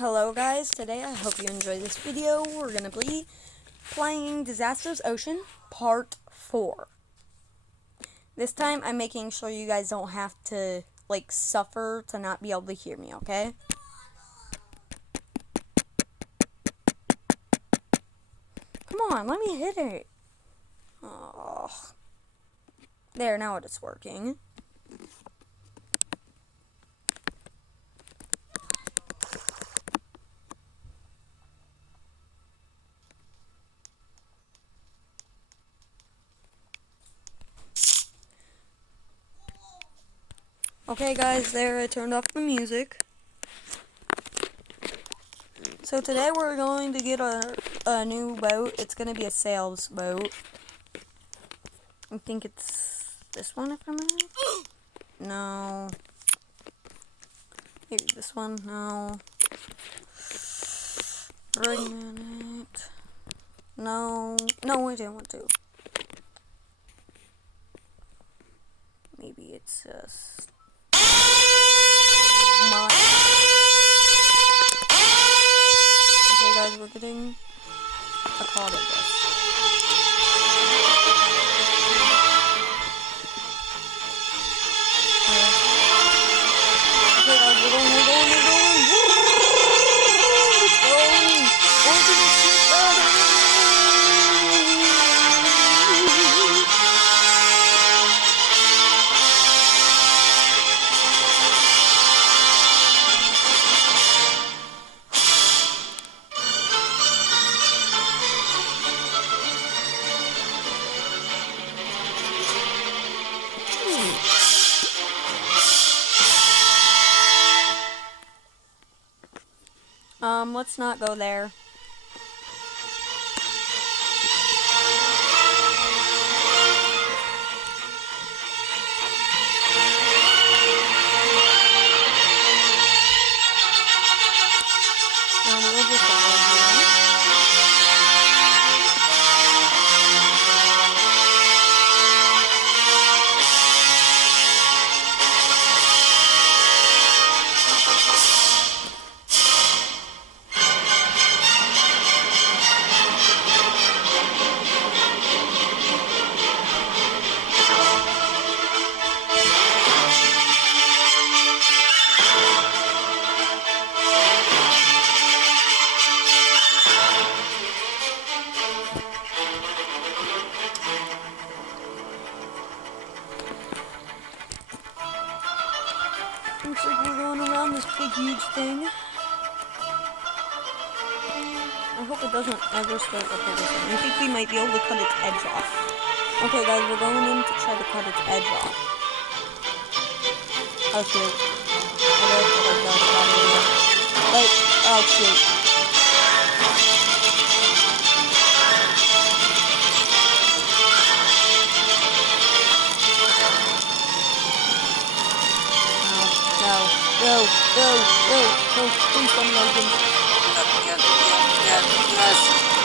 Hello guys, today I hope you enjoy this video. We're going to be playing Disasters Ocean Part 4. This time I'm making sure you guys don't have to suffer to not be able to hear me, okay? Come on, let me hit it. Oh. There, now it's working. Okay guys, there, I turned off the music. So today we're going to get a new boat. It's going to be a sales boat. I think it's this one, if I'm right. No. Maybe this one, no. Wait a minute. No, I didn't want to. Maybe it's Okay guys, we're getting a call to this. Okay guys, we're going. Let's go. On to the ship. Let's not go there. We'll just go here. Looks like we're going around this big, huge thing. I hope it doesn't ever start up everything. I think we might be able to cut its edge off. Okay, guys, we're going in to try to cut its edge off. Oh, shoot. Oh, shoot. No, please don't like him. Yes.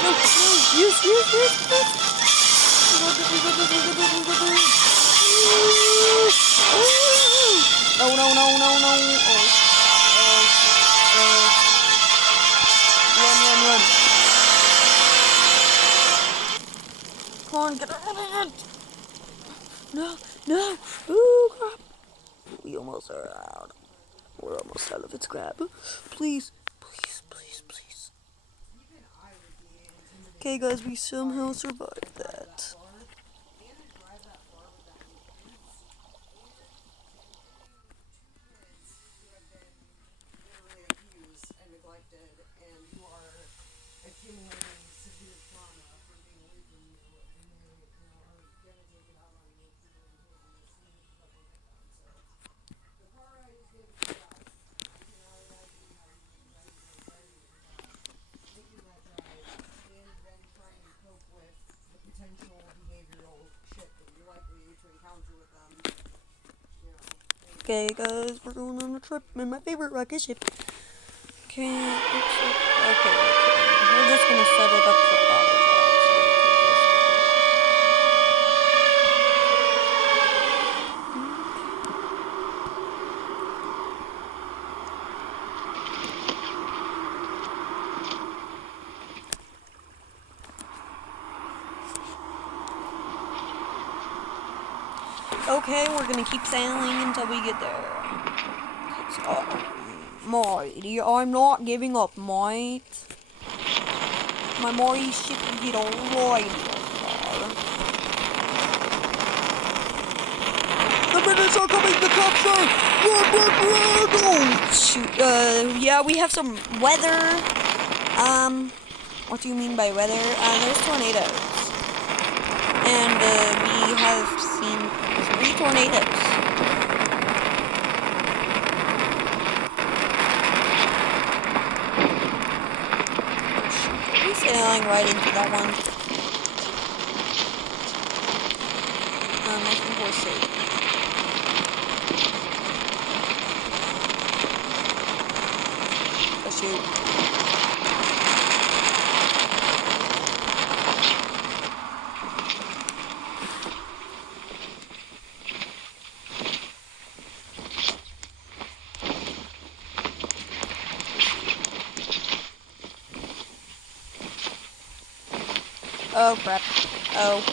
No, yes. No. Run. Come on, get out. No. Ooh, crap. We almost are out. We're almost out of its crap. Please. Okay, guys, we somehow survived that. Okay, guys, we're going on a trip in my favorite rocket ship. Okay, we're just gonna set it up for auto. Okay, we're gonna keep sailing until we get there. Mighty, I'm not giving up, mate. My mighty ship will get alright far. The minutes are coming to capture! Run! Oh, shoot. Yeah, we have some weather. What do you mean by weather? There's tornadoes. And, we have seen 3 tornadoes. We're sailing right into that one. I think we're safe. Oh, shoot. Oh crap. Oh.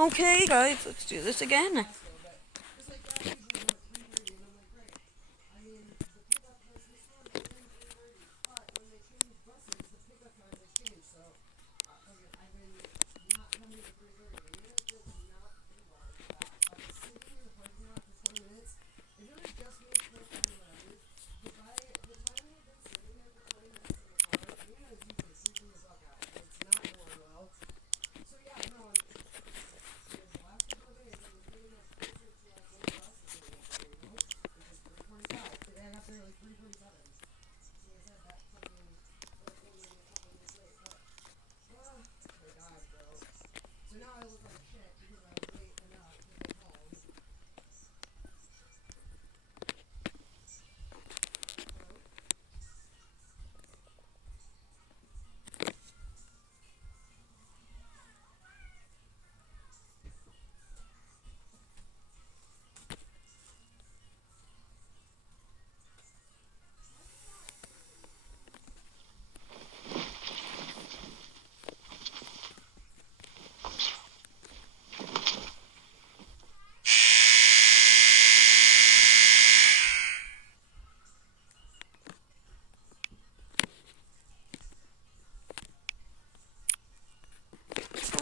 Okay, guys, let's do this again.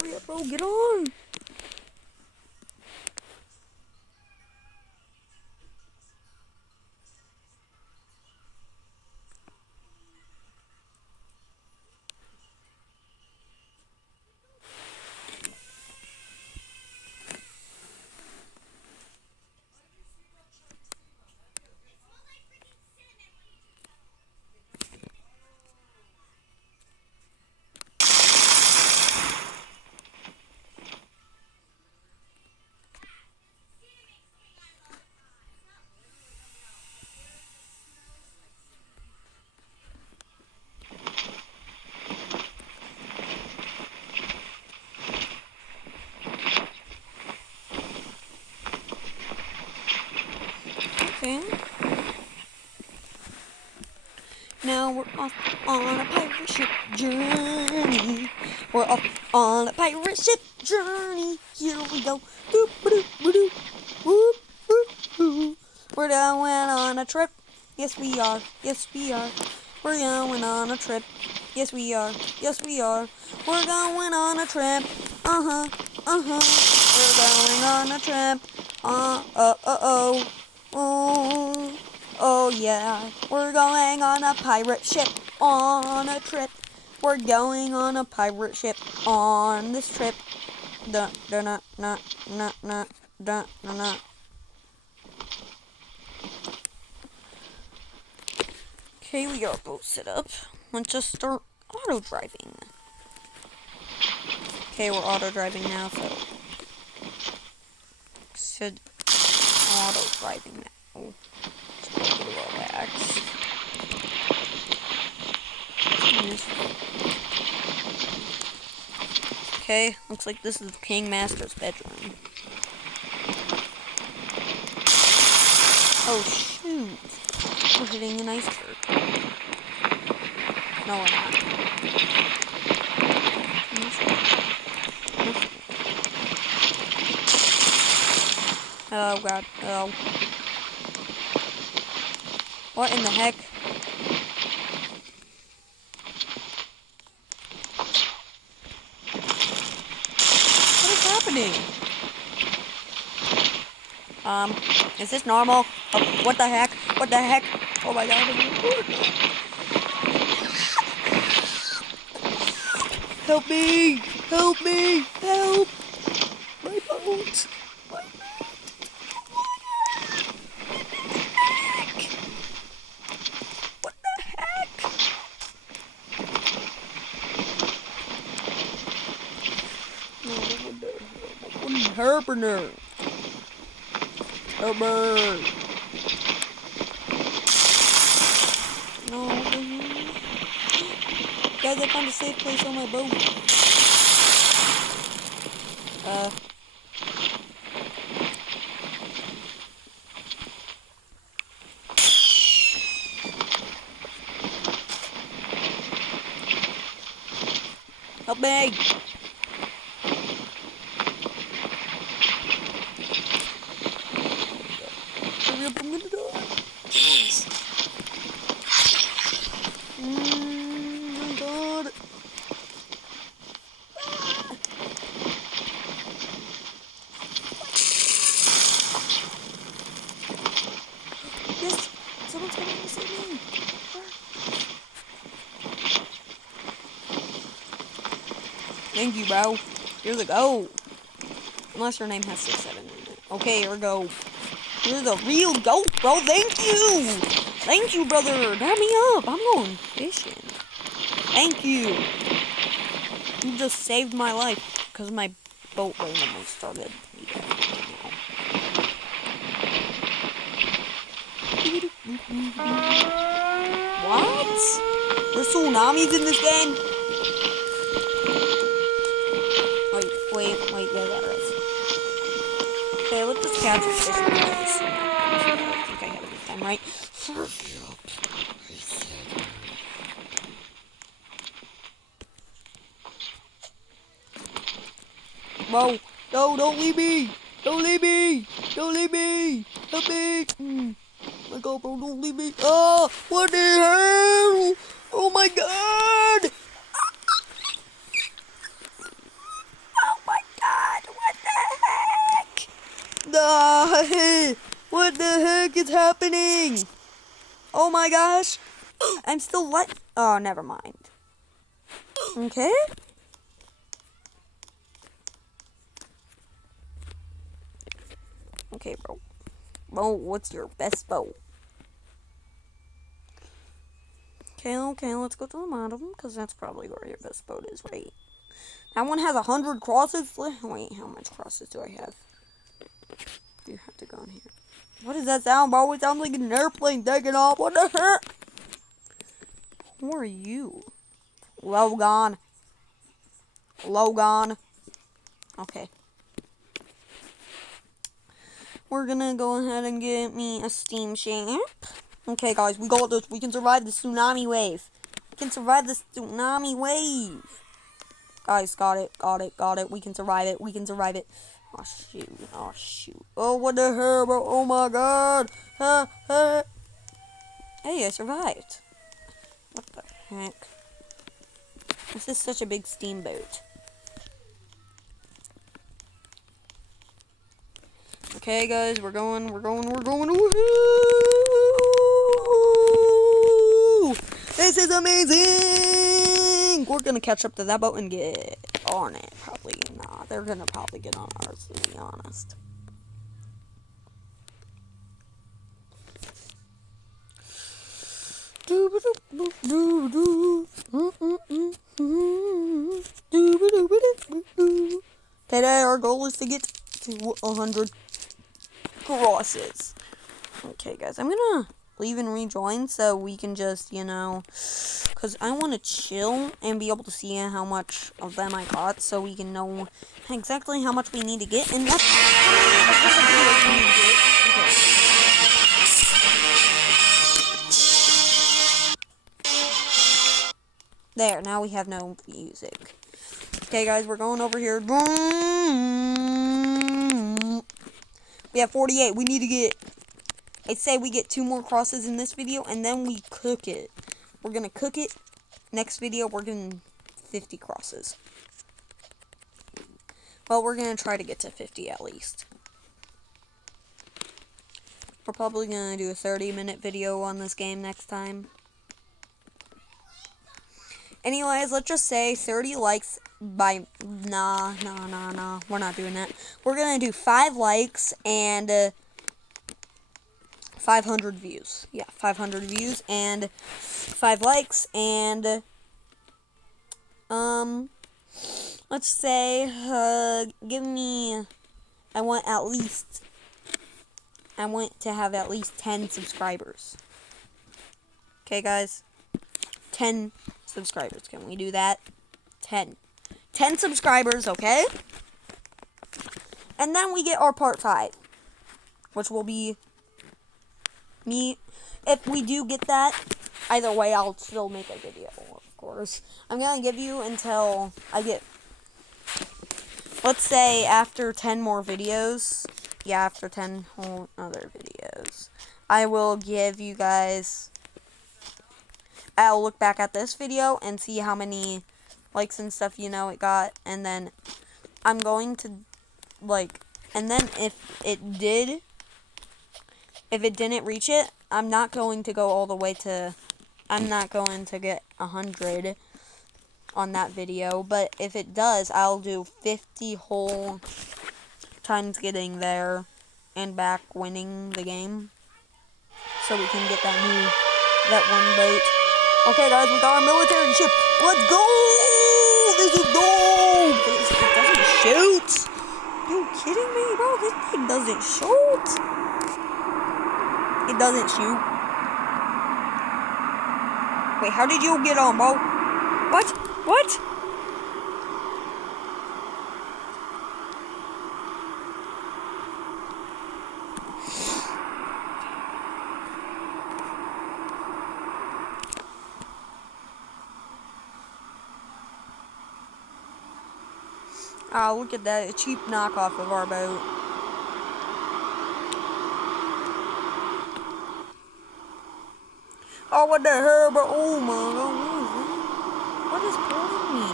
Hurry up, bro, get on! off on a pirate ship journey. We're off on a pirate ship journey. Here we go. Doop, doop, doop, whoop, whoop, whoop. We're going on a trip. Yes, we are. Yes, we are. We're going on a trip. Yes, we are. Yes, we are. We're going on a trip. Uh-huh. Uh-huh. We're going on a trip. Oh. Oh, yeah. We're going on a pirate ship on a trip. We're going on a pirate ship on this trip. Dun, dun, dun, dun, dun, dun, dun, dun, dun. Okay, we are both set up. Let's just start auto driving. Okay, we're auto driving now, so should auto driving now. Just relax. Okay, looks like this is the King Master's bedroom. Oh shoot! We're hitting an iceberg. No, we're not. Oh god, oh. What in the heck? What is happening? Is this normal? Oh, what the heck? What the heck? Oh my god. Help me! Help me! Help! My boat! My boat! What the heck? What is happening? Help me! No, guys, I found a safe place on my boat. Help me! Hurry up, I'm gonna die. My god. Yes! Someone's coming to save me! Thank you, bro. Here's a go. Unless your name has 6-7 in it. Okay, here we go. You're the real goat, bro. Thank you! Thank you, brother. Dab me up. I'm going fishing. Thank you. You just saved my life because my boat randomly started. What? There's tsunamis in this game? Wait, yeah, there is. Okay, let's just catch a fish. I think I had a good time, right? Whoa! No, don't leave me! Don't leave me! Don't leave me! Help me! My God, bro, don't leave me! Oh! What the hell? Oh my God! Oh my God! What the heck? What the heck is happening? Oh my gosh! I'm still oh, never mind. Okay? Okay, bro. Bro, what's your best boat? Okay, let's go to the bottom, because that's probably where your best boat is, right? That one has 100 crosses. Wait, how much crosses do I have? You have to go in here. What does that sound, bro? It sounds like an airplane taking off. What the heck? Who are you? Logan. Okay. We're gonna go ahead and get me a steamship. Okay, guys, we got this. We can survive the tsunami wave. can survive this tsunami wave. Guys, got it. We can survive it. Oh, shoot. Oh, what the hell, bro? Oh, my God. Hey, I survived. What the heck? This is such a big steamboat. Okay, guys, we're going. Woohoo! This is amazing! We're gonna catch up to that boat and get on it. Probably not. They're gonna probably get on ours, to be honest. Today our goal is to get to 100 crosses. Okay, guys, I'm gonna leave and rejoin so we can just, because I want to chill and be able to see how much of them I got so we can know exactly how much we need to get. And that's There, now we have no music. Okay, guys, we're going over here. We have 48. We need to get... I'd say we get 2 more crosses in this video, and then we cook it. We're going to cook it. Next video, we're getting 50 crosses. Well, we're going to try to get to 50 at least. We're probably going to do a 30-minute video on this game next time. Anyways, let's just say 30 likes by... Nah. We're not doing that. We're going to do 5 likes and... 500 views. Yeah, 500 views and 5 likes and let's say give me I want to have at least 10 subscribers. Okay, guys? 10 subscribers. Can we do that? 10 subscribers, okay? And then we get our part 5, which will be me. If we do get that, either way, I'll still make a video, of course. I'm gonna give you until I get, let's say, after 10 more videos. Yeah, after 10 whole other videos, I will give you guys, I'll look back at this video and see how many likes and stuff, it got. And then I'm going to, and then if it didn't reach it, I'm not going to go all the way to, I'm not going to get 100 on that video, but if it does, I'll do 50 whole times getting there and back winning the game, so we can get that one boat. Okay, guys, we got our military ship. Let's go! This is dope! It doesn't shoot! You kidding me, bro? This thing doesn't shoot! It doesn't shoot. Wait, how did you get on, bro? What? Ah, look at that. A cheap knockoff of our boat. Oh, what the hell, bro? Oh, my God. What is pulling me?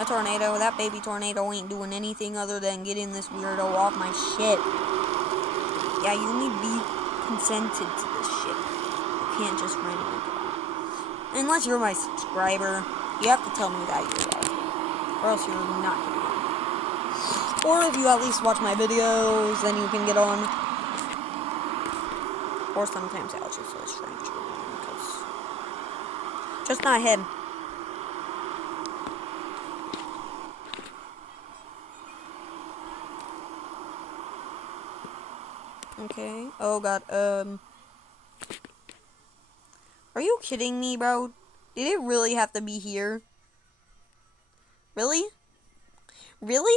A tornado. That baby tornado ain't doing anything other than getting this weirdo off my ship. Yeah, you need to be consented to this ship. You can't just run it. Unless you're my subscriber, you have to tell me that you are. Or else you're not going to get on. Or if you at least watch my videos, then you can get on. Or sometimes I'll just let a stranger. Just not him. Okay. Oh, God. Are you kidding me, bro? Did it really have to be here? Really? Really?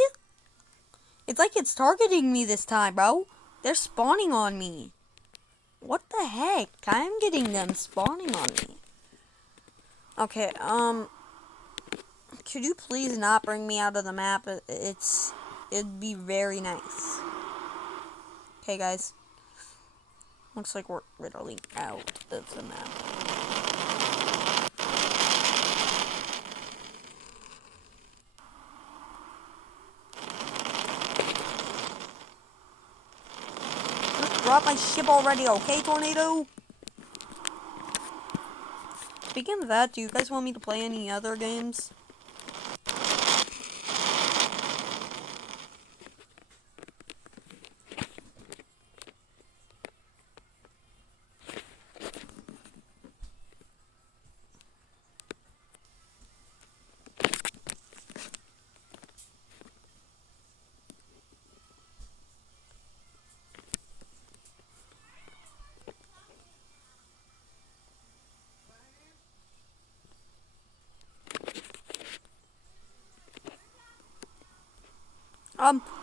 It's like it's targeting me this time, bro. They're spawning on me. What the heck? I'm getting them spawning on me. Okay, could you please not bring me out of the map? It'd be very nice. Okay, guys. Looks like we're literally out of the map. Just drop my ship already, okay, Tornado? Speaking of that, do you guys want me to play any other games?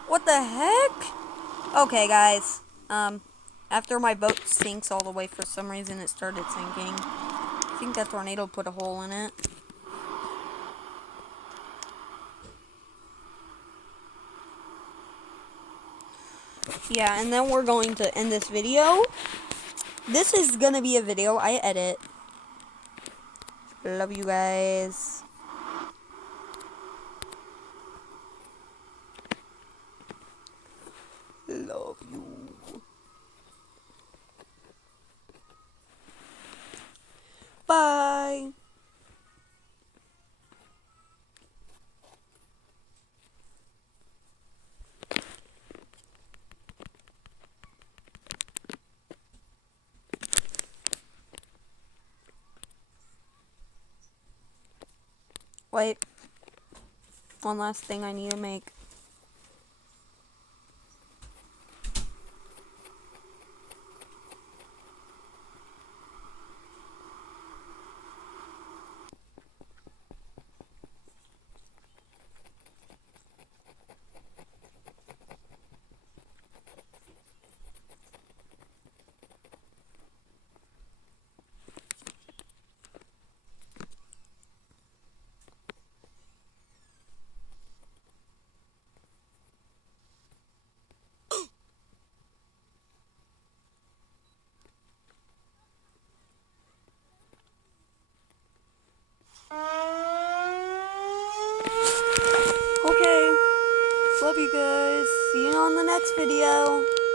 What the heck? Okay, guys. After my boat sinks all the way, for some reason it started sinking. I think that tornado put a hole in it. Yeah, and then we're going to end this video. This is gonna be a video I edit. Love you guys. Love you. Bye. Wait. One last thing I need to make. Okay. Love you guys. See you on the next video.